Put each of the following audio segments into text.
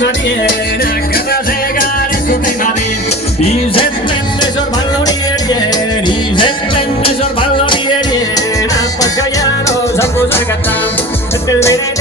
Maria, cada segare su te Maria, i sempre sorballoniere, i sempre sorballoniere, a Pascaiano, Sambusa Catam, e te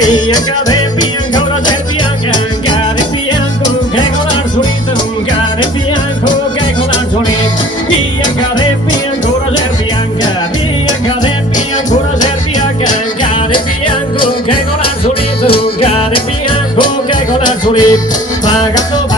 bianca de bianca, ora del bianca, care bianco, che con l'arzolito, care bianco, che con l'arzolito, bianca de bianco, ora del bianca, bianca de bianco, ora del bianca, care bianco, che con l'arzolito, care bianco, che con l'arzolito, pagando